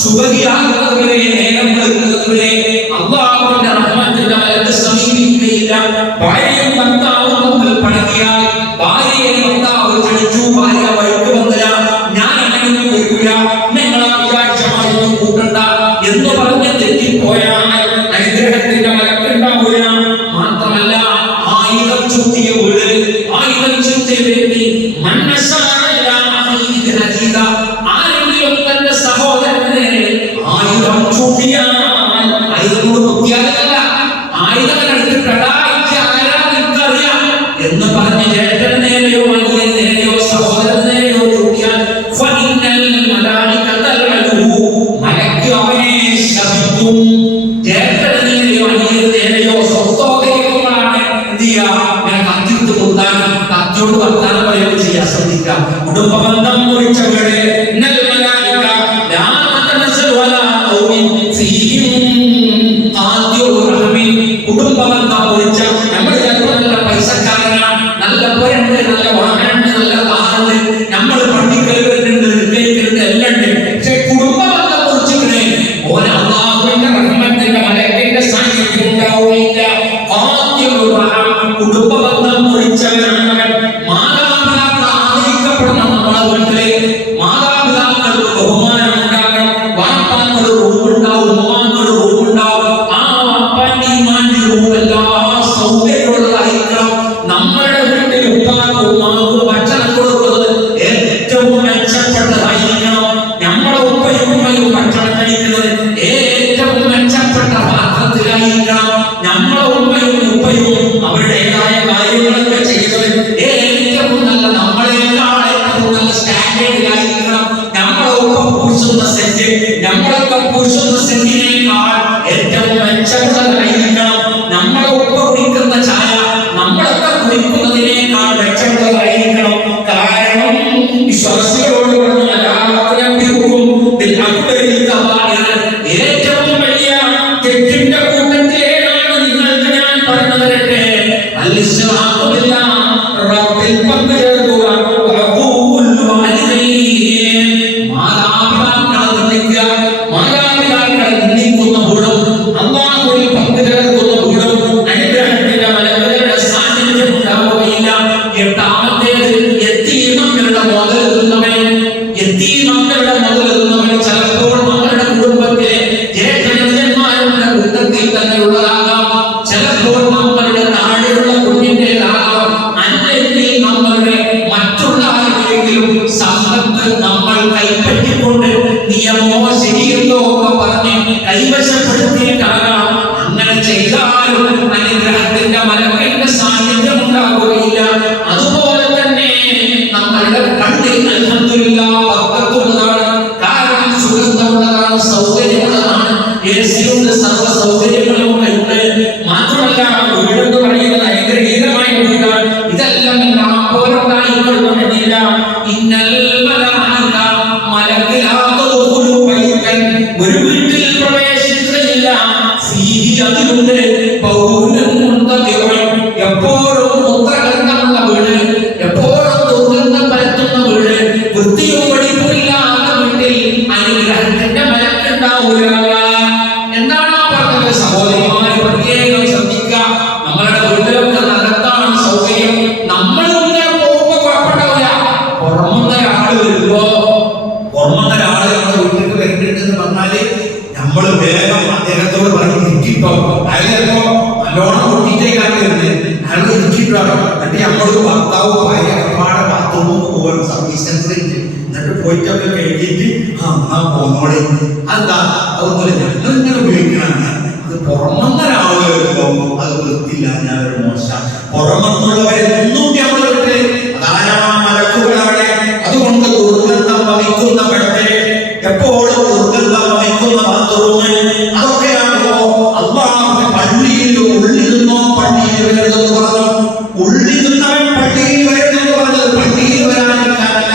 സുബഹിയാകുന്നതുവരെ, നേരം വെളുക്കുന്നതുവരെ അല്ലാഹുവിന്റെ റഹ്മത്തിന്റെ മലക്ക് സമീപിക്കുകയില്ല. ഭാര്യയും ഭർത്താവും തമ്മിൽ പണങ്ങിയാൽ, ഭാര്യയെ ഭർത്താവ് ക്ഷണിച്ചു, ഭാര്യ വഴിക്ക് വന്നില്ല, ഞാൻ അങ്ങനെയൊന്നും വരില്ല, നിങ്ങളെ വിചാരിച്ചമായൊന്നും കൂട്ടണ്ട എന്ന് പറഞ്ഞ് തെറ്റിപ്പോയാൽ അനുഗ്രഹത്തിന്റെ മലക്കുണ്ടാവില്ല. മാത്രമല്ല, ആയുധം ചുറ്റിയ വീട്, ആയുധം ചുറ്റിയ വ്യക്തി, ആരെങ്കിലും തന്റെ സഹോദരനെ ആയുധം ചൂണ്ടിയാൽ, ആയുധം കൊണ്ട് കുത്തിയാലല്ല, ആയുധം എടുത്തിട്ടടാ ആരാധിക്കറിയാം എന്ന് പറഞ്ഞ് ചേട്ടന് നേരെയോ അനിയന് നേരെയോ സഹോദരന് നേരെയോ ചൂണ്ടിയാൽ മലക്ക് അവനെ ശപിക്കും. ചേട്ടന് നേരെയോ അനിയന് നേരെയോ സ്വത്തോകമാണ് എന്ത് ചെയ്യാ? ഞാൻ കത്തിട്ട് കൊടുത്താലും കത്തിയോട് വർത്താനം പറയുകയും ചെയ്യാൻ ശ്രദ്ധിക്കാം. കുടുംബബന്ധം മുറിച്ചവരുടെ കുടുംബബന്ധം മുറിച്ച നമ്മൾ ചിലപ്പോൾ നല്ല പൈസക്കാരനാണ്, നല്ല പുരണ്ട്, നല്ല വാഹനമുണ്ട്, നല്ല കാറുണ്ട്, നമ്മൾ പള്ളിക്കൽ വരുന്നുണ്ട്, നിൽക്കുന്നുണ്ട്, എല്ലാം ഉണ്ട്. പക്ഷെ കുടുംബബന്ധം മുറിച്ചിട്ട് ഓരോ അല്ലാഹുവിന്റെ റഹ്മത്തിന്റെ മലക്കിന്റെ സാന്നിധ്യം ഉണ്ടാവുകയില്ല. കുടുംബബന്ധം നമ്മളെ ഉമ്മയും ഉപ്പയും അവരുടേതായ കാര്യങ്ങളൊക്കെ ചെയ്യുന്നത് ഏറ്റവും നല്ല നമ്മളെക്കാൾ ഏറ്റവും നല്ല സ്റ്റാൻഡേർഡിലായിരിക്കണം. നമ്മളെ ഉപ്പ പൂശുന്ന സെന്റ് നമ്മളൊക്കെ പൂശുന്ന സെന്റിനേക്കാൾ ഏറ്റവും മെച്ചമുള്ളതായിരിക്കണം. നമ്മളെ ഉപ്പ കുടിക്കുന്ന ചായ നമ്മളൊക്കെ കുടിക്കുന്നതിനേക്കാൾ മെച്ചമുള്ളതായിരിക്കണം. കാരണം വിശ്വാസികളോട് പറഞ്ഞു ഏറ്റവും വലിയ തെറ്റിന്റെ കൂട്ടത്തിലേതാണ് നിങ്ങൾക്ക് ഞാൻ പറഞ്ഞു തരട്ടെ. മാതാപിതാക്കളെ നിന്ദിക്കുന്ന ഗുണം, അല്ലാഹുവിൽ പങ്കു ചേർക്കുന്ന ഗുണം, അനുഗ്രഹത്തിന്റെ മലക്കുകളുടെ സാന്നിധ്യം ഉണ്ടാവുകയില്ല. എട്ടാമത്തേത് യതീമക്കളുടെ മുതലെത്തുന്നവൻ. യതീമക്കളുടെ മുതലെത്തുന്നവൻ ചിലപ്പോൾ നമ്മുടെ കുടുംബത്തിലെ ജ്യേഷ്ഠന്മാരുടെ കൂട്ടത്തിൽ തന്നെയുള്ളതാകാം, ചിലപ്പോൾ നമ്മളുടെ താഴെയുള്ള കുഞ്ഞിൻ്റെതാകാം, അല്ലെങ്കിൽ നമ്മളുടെ മറ്റുള്ള ആരെങ്കിലും സമ്പത്ത് നമ്മൾ കൈപ്പറ്റിക്കൊണ്ട് നിയമോ ശരിയെന്നോ ഒക്കെ പറഞ്ഞ് കൈവശപ്പെടുത്തിയിട്ടാകാം. അങ്ങനെ ചെയ്താലും അനുഗ്രഹത്തിന്റെ മലക്കിന്റെ സാന്നിധ്യം ഉണ്ടാകുകയില്ല. അതുപോലെ തന്നെ നമ്മളുടെ കണ്ണിൽ അൽഹംദുലില്ലാഹ് ബർക്കത്തുള്ളതാണ്. കാരണം സുഗന്ധമുള്ളതാണ്, സൗകര്യമുള്ളതാണ്, യേശുവിന്റെ സർവ്വ സൗകര്യങ്ങളും ഉണ്ട്. മാത്രമല്ല വീടെന്ന് പറയുന്നത് അനുഗ്രഹീതമായ വീടാണ്. ഇതെല്ലാം എല്ലാം പോലുണ്ടായിക്കൊള്ളുന്നില്ല. ഇന്നൽ മലായിക മലക്കിലാതുൽ ബൈതൻ, ഒരു വീട്ടിൽ പ്രവേശിക്കുകയില്ല, ഫീഹി അതിലുണ്ട് ബൗലൻ മുൻതദിഉൻ, എപ്പോഴും മൂത്രഗന്ധമുള്ള വീട്, എപ്പോഴും ദുർഗന്ധം പരത്തുന്ന വീട്, വൃത്തിയും വെടിപ്പുമില്ലാത്ത വീട്ടിൽ അനുഗ്രഹത്തിന്റെ മലക്കുണ്ടാവില്ല. എന്താണ് പറഞ്ഞത്? സഹോദരിമാരെ പ്രത്യേകം ശ്രദ്ധിക്കുക. നമ്മളുടെ വീട്ടിലൊക്കെ നഗത്താണ് സൗകര്യം. നമ്മൾ ഇങ്ങനെ പോകുമ്പോ കുഴപ്പമുണ്ടാവില്ല. പുറമൊന്നൊരാള് വരുമ്പോ, പുറമൊന്നൊരാള് നമ്മുടെ വീട്ടിലേക്ക് വരുന്നുണ്ടെന്ന് പറഞ്ഞാല് നമ്മള് വേഗം അദ്ദേഹത്തോട് പറഞ്ഞ് ഇരിക്കിട്ടോ. അയാൾ ചിലപ്പോ നല്ലോണം പൊട്ടിട്ടേക്കാണ് വരുന്നത്. അയാൾ ഇരിക്കിട്ടോ. എന്നിട്ട് നമ്മളൊരു ഭർത്താവ് ഭാര്യ ഒരുപാട് ബാത്റൂമിൽ പോകണം, സർവീസ് സെന്ററിൽ. എന്നിട്ട് പോയിട്ടൊക്കെ കഴിഞ്ഞിട്ട് പോന്നോളെ. അതെന്താ? അതുപോലെ ഞങ്ങളിങ്ങനെ ഉപയോഗിക്കണമാണ്. അത് പുറമെന്നൊരാള് വരുമ്പോ അത് വൃത്തിയില്ല, ഞാനൊരു മോശം. പുറമെന്നുള്ളവരെന്നും നമ്മൾ വിട്ട് ധാരാളം മലക്കുകളാണ്. അതുകൊണ്ട് ദുർഗന്ധം വഹിക്കുന്ന പെട്ടെ, എപ്പോഴും ദുർഗന്ധം വഹിക്കുന്ന ബാത്റൂമ്, അതൊക്കെയാണോ അല്ലാഹു പള്ളിയിൽ ഉള്ളിരുന്നോ പള്ളിയിൽ വരരുതെന്ന് പറഞ്ഞു. ഉള്ളിരുന്നവൻ പള്ളിയിൽ വരരുതെന്ന് പറഞ്ഞത് പള്ളിയിൽ വരാതിരിക്കാനല്ല.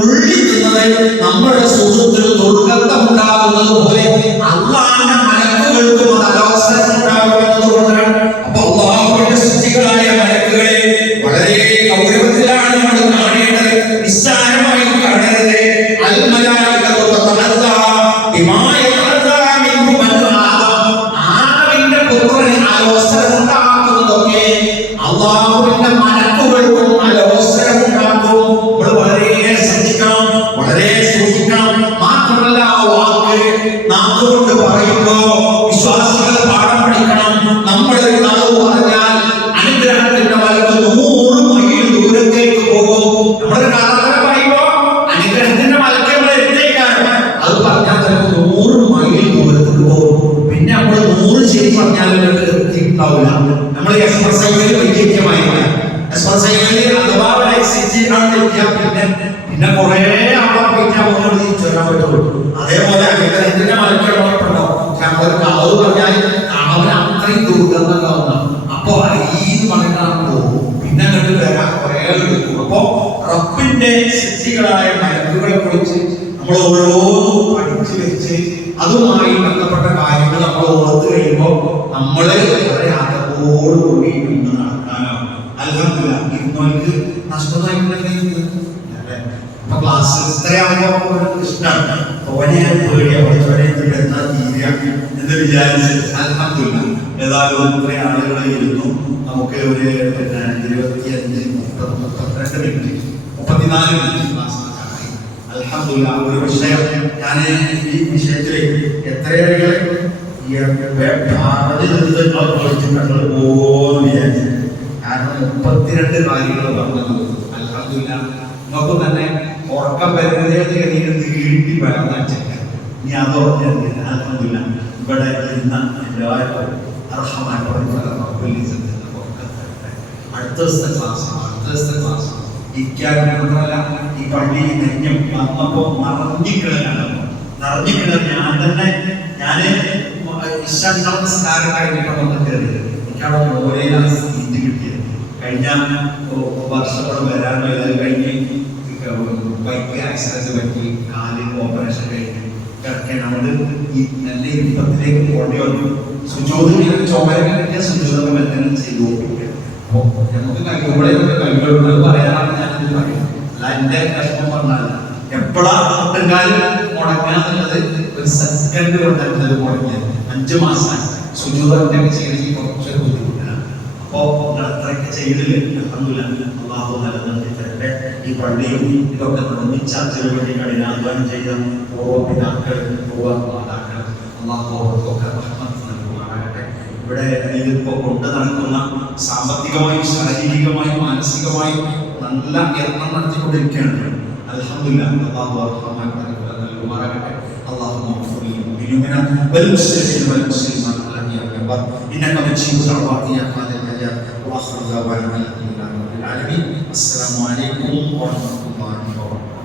ഉള്ളിരുന്നത് നമ്മുടെ സുഹൃത്തിന് ദുർഗന്ധം ഉണ്ടാകുന്നത് പോലെ അല്ലാഹുവിന്റെ മലക്കുകൾക്കും അത് അലോസരം ഉണ്ടാകുമെന്നത് കൊണ്ടാണ്. അപ്പൊ അല്ലാഹുവിന്റെ സൃഷ്ടികളായ മലക്കുകളെ വളരെ ഗൗരവത്തിലാണ് നമ്മൾ കാണേണ്ടത്, നിസ്സാരമായി കാണരുത്. ആദമിന്റെ പുത്രന് അലോസരം ഉണ്ടാക്കുന്നതൊക്കെ അല്ലാഹുവിന്റെ മലക്കുകൾക്കും അലോസരം ഉണ്ടാക്കും. നമ്മൾ വളരെ ശ്രദ്ധിക്കണം, വളരെ സൂക്ഷിക്കണം. മാത്രമല്ല വാക്ക് നാക്കുകൊണ്ട് പറയുമ്പോ വിശ്വാസികൾ പാഠം പഠിക്കണം. നമ്മൾ നാവ് പറഞ്ഞാൽ അനുഗ്രഹത്തിന്റെ മലക്ക് 100 മൈൽ ദൂരത്തേക്ക് പോകും. നമ്മൾ കാരണം പറയുമ്പോ അനുഗ്രഹത്തിന്റെ മലക്ക് നമ്മൾ എത്തേക്കാണ്. അത് പറഞ്ഞാൽ ചിലപ്പോൾ 100 മൈൽ ദൂരത്തേക്ക് പോകും. പിന്നെ നമ്മൾ 100 ശരി പറഞ്ഞാലും എത്തിയിട്ടുണ്ടാവില്ല. നമ്മൾ എക്സ്പ്രസ് ഹൈവേയിൽ വൈദ്യമായില്ല. എക്സ്പ്രസ് ഹൈവേയിൽ അഥവാ പിന്നെ കുറെ ആളെ പോയിട്ടാ തിരിച്ചു വരാൻ പറ്റുള്ളൂ. അതേപോലെ അനുഗ്രഹത്തിന്റെ മലക്ക് ഉറപ്പുണ്ടോ? നമ്മളൊരു കളവ് പറഞ്ഞാൽ കളവിന് അത്രയും ദുർഗന്ധം ഉണ്ടാവുന്ന, അപ്പൊ ഈ മലക്കാണ് പോകും. പിന്നെ അങ്ങോട്ട് വരാൻ കുറെ എടുക്കും. അപ്പൊ റബ്ബിന്റെ സൃഷ്ടികളായ മലക്കുകളെ കുറിച്ച് നമ്മൾ ഓരോന്നും പഠിച്ചു വെച്ച് അതുമായി ബന്ധപ്പെട്ട കാര്യങ്ങൾ നമ്മൾ ഓർത്ത് കഴിയുമ്പോൾ നമ്മള് വളരെ അതോടുകൂടി ഇന്ന് നടക്കാനാവും. അൽഹംദുലില്ലാഹ് ഇരുന്നോർക്ക് നഷ്ടമായിട്ടില്ല. അപ്പൊ ക്ലാസ് ഇത്രയാകുമ്പോ ഇഷ്ടമാണ്, തോനെ പേടിയാ പഠിച്ചവരെ എന്താ തീരുക എന്ന് വിചാരിച്ച് അൽഹംദുലില്ലാഹ് ഏതായാലും ഇത്രയും ആളുകൾ ഇരുന്നു. നമുക്ക് ഒരു 25, 30, 32 മിനിറ്റ് 34 മിനിറ്റ് ക്ലാസ് അൽഹംദുലില്ലാഹ്. ഒരു വിഷയം ഞാൻ ഈ വിഷയത്തിലേക്ക് എത്രയേറെ പോകുമെന്ന് വിചാരിച്ചു. കാരണം 32 കാര്യങ്ങൾ പറഞ്ഞത് അൽഹംദുലില്ലാഹ്. നമുക്ക് തന്നെ ഉറക്കം വരുന്നതേ നീട്ടി വരാൻ വെച്ചേക്കാം. ഇനി അതോ അൽഹംദുലില്ലാഹ് ഇവിടെ ഇരുന്ന എല്ലാവർക്കും അർഹമായ അടുത്ത ദിവസത്തെ ക്ലാസ് ഇരിക്കാൻ മാത്രമല്ല ഈ പള്ളി നെഞ്ഞും വന്നപ്പോ നിറഞ്ഞിക്കിട ഞാൻ നമസ്കാരം കഴിഞ്ഞിട്ട് വന്ന് കയറിയത് എനിക്കവിടെ മോരയിലാണ് സീറ്റ് കിട്ടിയത്. കഴിഞ്ഞ വർഷം വരാനോ കഴിഞ്ഞ് ബൈക്ക് ആക്സിഡന്റ് പറ്റി കാല് ഓപ്പറേഷൻ കഴിഞ്ഞ് കിടക്കണോണ്ട് ഈ നല്ല ഇരുപ്പത്തിലേക്ക് പോകേണ്ടി വന്നു. സുജോതിങ്ങനെ ചുമരങ്ങനെ സുജോതൊക്കെ മെത്തനം ചെയ്തു. നമുക്ക് കഴിവുള്ളത് പറയാനാണ് ഞാനിത് പറയുന്നത്. അല്ല എന്റെ വിഷമം പറഞ്ഞാൽ എപ്പോഴാ ഒട്ടുംകാലം മുടങ്ങാന്നുള്ളത് ഒരു സെക്കൻഡ് കൊണ്ടായിരുന്നത് മുടങ്ങിയത്. 5 മാസം സുജൂതൊക്കെ ചെയ്യണമെങ്കിൽ കുറച്ചൊരു ബുദ്ധിമുട്ടാണ്. അപ്പോ നിങ്ങൾ അത്രയൊക്കെ ചെയ്തില്ലേ? അള്ളാഹു നിലനിർത്തി തരട്ടെ. ഈ പള്ളിയും ഇതൊക്കെ നിർമ്മിച്ചതിനു വേണ്ടി കഠിനാധ്വാനം ചെയ്ത പൂർവ്വപിതാക്കൾ പൂർവ്വമാതാക്കൾ അള്ളാഹുക്കെ റഹ്മത്ത് നൽകുമാറാകട്ടെ. ഇവിടെ ഇതിപ്പോ കൊണ്ടു നടക്കുന്ന സാമ്പത്തികമായും ശാരീരികമായും മാനസികമായും നല്ല യത്നം നടത്തിക്കൊണ്ടിരിക്കുകയാണ്. അൽഹംദുലില്ലാഹ് അള്ളാഹു നൽകുമാറാകട്ടെ. അള്ളാഹു والمسلمين والمسلمات الذين يكبر إنك مجيب دعوات يا قادر الحياة وآخر دعوانا الحمد لله رب العالمين. السلام عليكم ورحمة الله وبركاته.